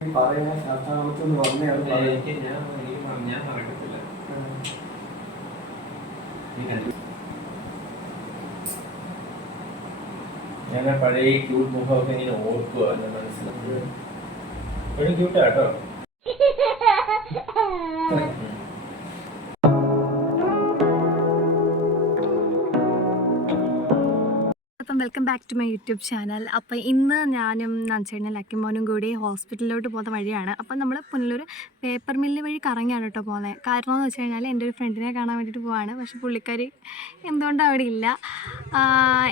ഞാൻ പഴയ ക്യൂട്ട് മുഖമൊക്കെ ഇങ്ങനെ ഓർക്കുക മനസ്സിലായി. ഒരു ക്യൂട്ടാട്ടോ. അപ്പം welcome back to my YouTube channel. അപ്പോൾ ഇന്ന് ഞാനും നൻചേട്ടനും ലക്കിമോനും കൂടി ഹോസ്പിറ്റലിലോട്ട് പോകുന്ന വഴിയാണ്. അപ്പം നമ്മൾ പുനലൂർ പേപ്പർ മില്ല് വഴി കറങ്ങിയാണ് കേട്ടോ പോകുന്നത്. കാരണം എന്ന് വെച്ച് കഴിഞ്ഞാൽ എൻ്റെ ഒരു ഫ്രണ്ടിനെ കാണാൻ വേണ്ടിയിട്ട് പോവാണ്. പക്ഷേ പുള്ളിക്കാരി എന്തുകൊണ്ടും അവിടെ ഇല്ല.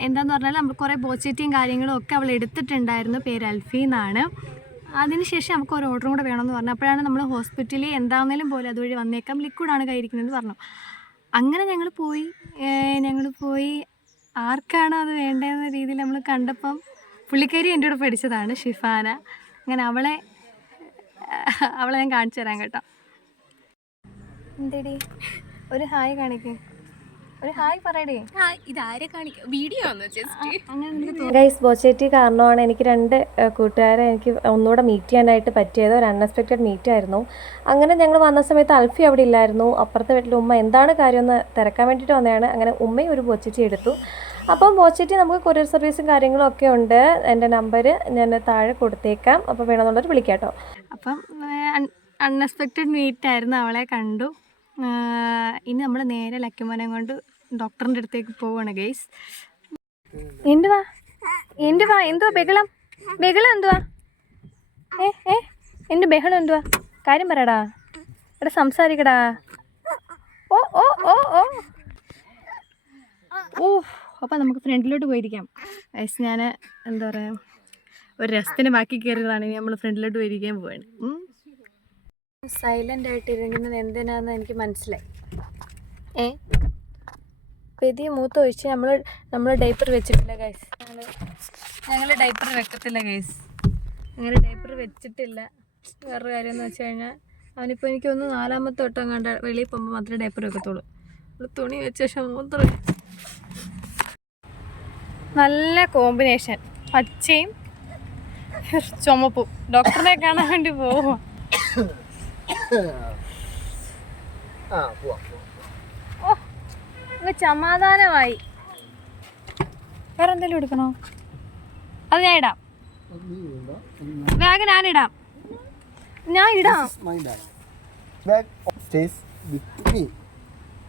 എന്താണെന്ന് പറഞ്ഞാൽ നമ്മൾ കുറേ ബോച്ചേറ്റിയും കാര്യങ്ങളും ഒക്കെ അവൾ എടുത്തിട്ടുണ്ടായിരുന്നു. പേര് അൽഫി എന്നാണ്. അതിനുശേഷം നമുക്ക് ഒരു ഓർഡറും കൂടെ വേണമെന്ന് പറഞ്ഞു. അപ്പോഴാണ് നമ്മൾ ഹോസ്പിറ്റലിൽ എന്താണെങ്കിലും പോലെ അതുവഴി വന്നേക്കാം, ലിക്വിഡാണ് കയ്യിരിക്കുന്നതെന്ന് പറഞ്ഞു. അങ്ങനെ ഞങ്ങൾ പോയി ആർക്കാണോ അത് വേണ്ടതെന്ന രീതിയിൽ നമ്മൾ കണ്ടപ്പം പുള്ളിക്കാരി എൻ്റെ കൂടെ പഠിച്ചതാണ് ഷിഫാന. അങ്ങനെ അവളെ ഞാൻ കാണിച്ചു തരാം കേട്ടോ. എന്തേടി ഒരു ഹായ് കാണിക്കേ, ഒരു ഹായ് പറയടേ. ഇതാരെ കാണിക്കും, വീഡിയോ ഗൈസ് ബോച്ചേറ്റി കാരണമാണ് എനിക്ക് രണ്ട് കൂട്ടുകാരെ എനിക്ക് ഒന്നുകൂടെ മീറ്റ് ചെയ്യാനായിട്ട് പറ്റിയത്. ഒരു അൺഎക്സ്പെക്റ്റഡ് മീറ്റ് ആയിരുന്നു. അങ്ങനെ ഞങ്ങൾ വന്ന സമയത്ത് അൽഫി അവിടെ ഇല്ലായിരുന്നു. അപ്പുറത്തെ വീട്ടിൽ ഉമ്മ എന്താണ് കാര്യമെന്ന് തിരക്കാൻ വേണ്ടിയിട്ട് വന്നതാണ്. അങ്ങനെ ഉമ്മയും ഒരു ബോച്ചേറ്റി എടുത്തു. അപ്പം ബോച്ചേറ്റി നമുക്ക് കൊറിയർ സർവീസും കാര്യങ്ങളും ഒക്കെ ഉണ്ട്. എൻ്റെ നമ്പർ ഞാൻ താഴെ കൊടുത്തേക്കാം. അപ്പോൾ വേണമെന്നുള്ളവർ വിളിക്കാം കേട്ടോ. അപ്പം അൺഎക്സ്പെക്റ്റഡ് മീറ്റ് ആയിരുന്നു, അവളെ കണ്ടു. ഇനി നമ്മൾ നേരെ ലക്കിമോനെ കൊണ്ട് ഡോക്ടറിൻ്റെ അടുത്തേക്ക് പോവുകയാണ് ഗൈസ്. എന്തുവാ ബഹളം എന്തുവാ? എൻ്റെ ബഹളം എന്തുവാ? കാര്യം പറയടാ, എടാ സംസാരിക്കടാ. ഓ ഓ ഓ ഓ ഓ അപ്പം നമുക്ക് ഫ്രണ്ടിലോട്ട് പോയിരിക്കാം ഗൈസ്. ഞാൻ എന്താ പറയുക, ഒരു രസത്തിന് ബാക്കി കയറിയതാണ്. ഇനി നമ്മൾ ഫ്രണ്ടിലോട്ട് പോയിരിക്കാൻ പോവാണ്. സൈലൻ്റ് ആയിട്ട് ഇരിക്കുന്നത് എന്തിനാന്ന് എനിക്ക് മനസ്സിലായി. പെതിയ മൂത്ത ഒഴിച്ച് നമ്മൾ ഡൈപ്പർ വെച്ചിട്ടില്ല ഗൈസ്. ഞങ്ങൾ ഡൈപ്പർ വെക്കത്തില്ല ഗൈസ്. അങ്ങനെ ഡൈപ്പർ വെച്ചിട്ടില്ല. വേറൊരു കാര്യം എന്ന് വെച്ച് കഴിഞ്ഞാൽ അവനിപ്പോൾ എനിക്കൊന്ന് 4ാമത്തെ തൊട്ടം കണ്ട വെളിയിൽ പോകുമ്പോൾ മാത്രമേ ഡൈപ്പർ വെക്കത്തുള്ളൂ. തുണി വെച്ച ശേഷം മൂത്രം. നല്ല കോമ്പിനേഷൻ, പച്ചയും ചുമപ്പും. ഡോക്ടറിനെ കാണാൻ വേണ്ടി പോവാ. സമാധാനമായി. വേറെ എന്തെങ്കിലും എടുക്കണോ? അത് ഞാൻ ഇടാം. ബാഗ് ഞാൻ ഇടാം.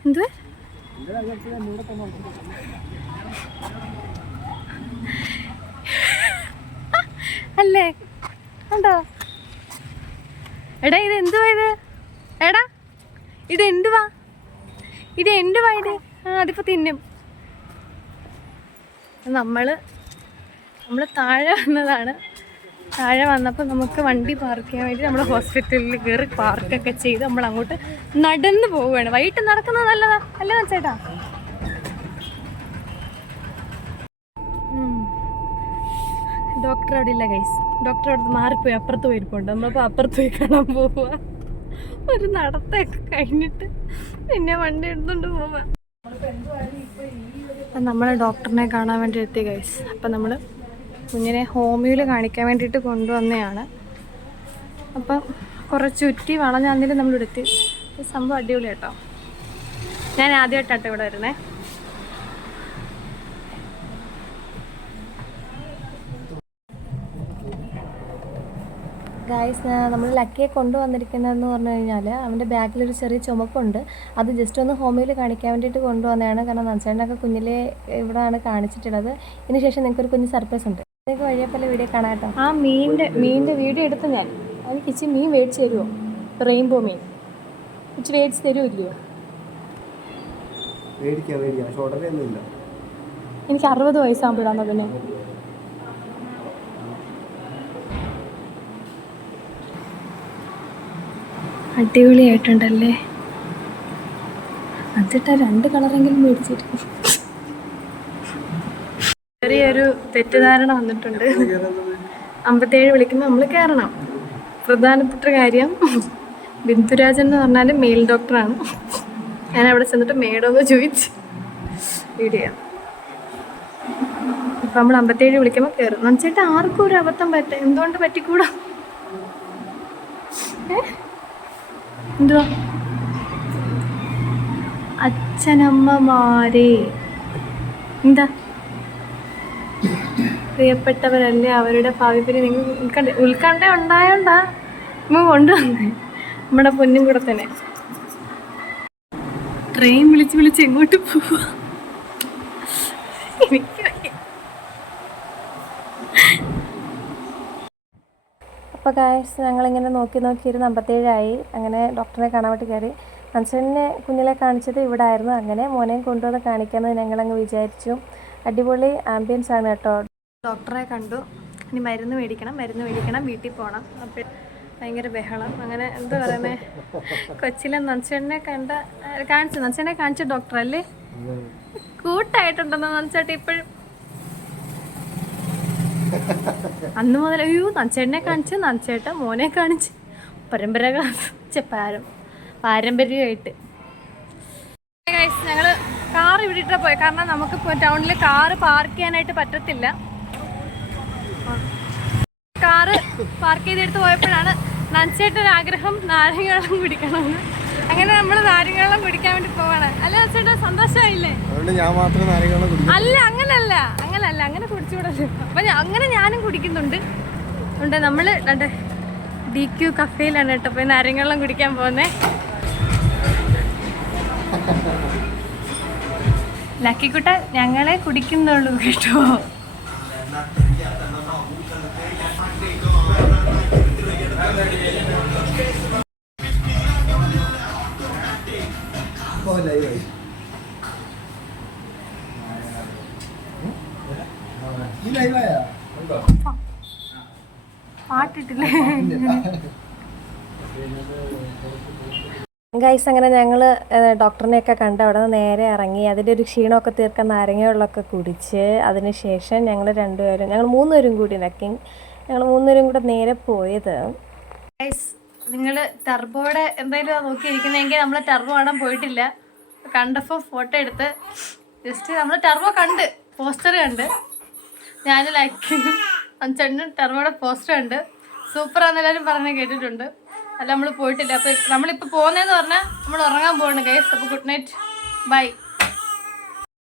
എന്ത് അല്ലേ ഉണ്ടോ? എടാ ഇത് എന്തുവാ ഇത്? എടാ ഇത് എന്തുവാ? ഇത് അതിപ്പോൾ തിന്നും. നമ്മൾ താഴെ വന്നതാണ്. താഴെ വന്നപ്പോൾ നമുക്ക് വണ്ടി പാർക്ക് ചെയ്യാൻ വേണ്ടി നമ്മൾ ഹോസ്പിറ്റലിൽ കയറി പാർക്കൊക്കെ ചെയ്ത് നമ്മൾ അങ്ങോട്ട് നടന്ന് പോവുകയാണ്. വൈകിട്ട് നടക്കുന്നത് നല്ലതാ അല്ലേ ചേട്ടാ? ഡോക്ടർ അവിടെ ഇല്ല ഗൈസ്. ഡോക്ടർ അവിടെ മാറിപ്പോയി, അപ്പുറത്ത് പോയിരിപ്പുണ്ട്. നമ്മളിപ്പോൾ അപ്പുറത്ത് പോയി കാണാൻ പോവുക. ഒരു നടത്തൊക്കെ കഴിഞ്ഞിട്ട് പിന്നെ വണ്ടി എടുത്തുകൊണ്ട് പോവാ. അപ്പം നമ്മൾ ഡോക്ടറിനെ കാണാൻ വേണ്ടി എത്തി ഗൈസ്. അപ്പം നമ്മൾ കുഞ്ഞിനെ ഹോമിയോയിൽ കാണിക്കാൻ വേണ്ടിയിട്ട് കൊണ്ടുവന്നതാണ്. അപ്പം കുറച്ച് ചുറ്റി വളഞ്ഞാന്നിട്ട് നമ്മളിവിടെ എത്തി. സംഭവം അടിപൊളി കേട്ടോ. ഞാൻ ആദ്യമായിട്ടാട്ടോ ഇവിടെ വരുന്നേ. ഗായ്സ് നമ്മൾ ലക്കിയെ കൊണ്ടുവന്നിരിക്കുന്നതെന്ന് പറഞ്ഞു കഴിഞ്ഞാൽ അവൻ്റെ ബാഗിലൊരു ചെറിയ ചുമപ്പുണ്ട്. അത് ജസ്റ്റ് ഒന്ന് ഹോമിയോയിൽ കാണിക്കാൻ വേണ്ടിയിട്ട് കൊണ്ടുവന്നതാണ്. കാരണം നൻചേട്ടനൊക്കെ കുഞ്ഞിലെ ഇവിടെയാണ് കാണിച്ചിട്ടുള്ളത്. ഇതിന് ശേഷം നിങ്ങൾക്കൊരു കുഞ്ഞ് സർപ്രൈസ് ഉണ്ട്. നിങ്ങൾക്ക് വഴിയപ്പല്ല വീഡിയോ കാണാം കേട്ടോ. ആ മീനിൻ്റെ വീഡിയോ എടുത്ത് ഞാൻ എനിക്ക് ഇച്ചിരി മീൻ മേടിച്ച് തരുമോ? റെയിൻബോ മീൻ ഇച്ചിരി മേടിച്ച് തരുമോ ഇല്ലയോ? എനിക്ക് 60 വയസ്സാകുമ്പോഴാണോ പിന്നെ? അടിപൊളിയായിട്ടുണ്ടല്ലേ. അതിട്ട 2 കളറെങ്കിലും മേടിച്ചിട്ട്. ചെറിയൊരു തെറ്റിദ്ധാരണ വന്നിട്ടുണ്ട്. 57 വിളിക്കുമ്പോൾ നമ്മൾ കയറണം. പ്രധാനപ്പെട്ട കാര്യം, ബിന്ദുരാജൻ എന്ന് പറഞ്ഞാൽ മെയിൽ ഡോക്ടറാണ്. ഞാൻ അവിടെ ചെന്നിട്ട് മേഡോന്ന് ചോദിച്ച് വീഡിയോ. ഇപ്പം നമ്മൾ 57 വിളിക്കുമ്പോൾ കയറും. നനച്ചേട്ടാ ആർക്കും ഒരു അബദ്ധം എന്തുകൊണ്ട് പറ്റിക്കൂടാ? എന്തുവാ അച്ഛനമ്മമാരെ എന്താ പ്രിയപ്പെട്ടവരല്ലേ അവരുടെ ഭാവി പിന്നെ നിങ്ങൾ ഉത്കണ്ഠ ഉണ്ടായോണ്ടാ നമ്മൾ കൊണ്ടുവന്നേ നമ്മുടെ പൊന്നും കൂടെ തന്നെ. ട്രെയിൻ വിളിച്ച് വിളിച്ച് എങ്ങോട്ട് പോവാ എനിക്ക് വയ്യ. അപ്പോൾ ഗായ്സ് ഞങ്ങളിങ്ങനെ നോക്കി ഇരുന്ന് 57 അങ്ങനെ ഡോക്ടറെ കാണാൻ വേണ്ടി കയറി. അച്ഛനെ കുഞ്ഞിലെ കാണിച്ചത് ഇവിടെ ആയിരുന്നു. അങ്ങനെ മോനെയും കൊണ്ടുവന്ന് കാണിക്കാമെന്ന് ഞങ്ങളങ്ങ് വിചാരിച്ചു. അടിപൊളി ആംബിയൻസ് ആണ് കേട്ടോ. ഡോക്ടറെ കണ്ടു. ഇനി മരുന്ന് മേടിക്കണം വീട്ടിൽ പോകണം. അപ്പോൾ ഭയങ്കര ബഹളം. അങ്ങനെ എന്താ പറയുന്നത്, കൊച്ചിയിലെ നഞ്ചേട്ടനെ കാണിച്ച ഡോക്ടറല്ലേ കൂട്ടായിട്ടുണ്ടെന്ന് നഞ്ചേട്ട ഇപ്പോഴും. അന്ന് മുതൽ അയ്യോ നഞ്ചേട്ടനെ കാണിച്ച് നഞ്ചേട്ട മോനെ കാണിച്ച് പാരമ്പര്യമായിട്ട് ഞങ്ങൾ കാർ ഇവിടിട്ട് പോയി. കാരണം നമുക്ക് ടൗണിൽ കാറ് പാർക്ക് ചെയ്യാനായിട്ട് പറ്റത്തില്ല. കാറ് പാർക്ക് ചെയ്തെടുത്ത് പോയപ്പോഴാണ് നഞ്ചേട്ടൊരു ആഗ്രഹം നാരങ്ങ വെള്ളം കുടിക്കണമെന്ന്. അങ്ങനെ നമ്മൾ നാരങ്ങ വെള്ളം കുടിക്കാൻ വേണ്ടി പോവാണ്. അല്ല നഞ്ചേട്ടാ, സന്തോഷമായില്ലേ? അല്ല അങ്ങനല്ല അങ്ങനെ കുടിച്ചുകൂടല്ലോ. അപ്പൊ അങ്ങനെ ഞാനും കുടിക്കുന്നുണ്ട്. നമ്മൾ DQ കഫേയിലാണ് കേട്ടോ പോയി നാരങ്ങ വെള്ളം കുടിക്കാൻ പോകുന്നേ. ലക്കിക്കുട്ട ഞങ്ങളെ കുടിക്കുന്നുള്ളൂ കേട്ടോ. പാട്ടിട്ടില്ലേ ഗൈസ്? അങ്ങനെ ഞങ്ങൾ ഡോക്ടറിനെയൊക്കെ കണ്ട് അവിടെ നിന്ന് നേരെ ഇറങ്ങി. അതിൻ്റെ ഒരു ക്ഷീണമൊക്കെ തീർക്കാൻ നാരങ്ങ വെള്ളമൊക്കെ കുടിച്ച് അതിന് ശേഷം ഞങ്ങൾ 3 പേരും കൂടി ഞങ്ങൾ 3 പേരും കൂടെ നേരെ പോയത്. ഗൈസ്, നിങ്ങൾ ടർബോയുടെ എന്തെങ്കിലും നോക്കിയിരിക്കുന്നതെങ്കിൽ നമ്മൾ ടർബോ കാണാൻ പോയിട്ടില്ല. കണ്ടപ്പോൾ ഫോട്ടോ എടുത്ത് ജസ്റ്റ് നമ്മൾ ടർബോ കണ്ട് പോസ്റ്റർ കണ്ട് ഞാൻ അഞ്ചെണ്ണും ടർബോയുടെ പോസ്റ്റർ കണ്ട് സൂപ്പറാന്ന് എല്ലാവരും പറഞ്ഞ് കേട്ടിട്ടുണ്ട്. അല്ല നമ്മൾ പോയിട്ടില്ല. അപ്പോൾ നമ്മളിപ്പോൾ പോകുന്നതെന്ന് പറഞ്ഞാൽ നമ്മൾ ഉറങ്ങാൻ പോകണം ഗൈസ്. അപ്പോൾ ഗുഡ് നൈറ്റ്, ബൈ.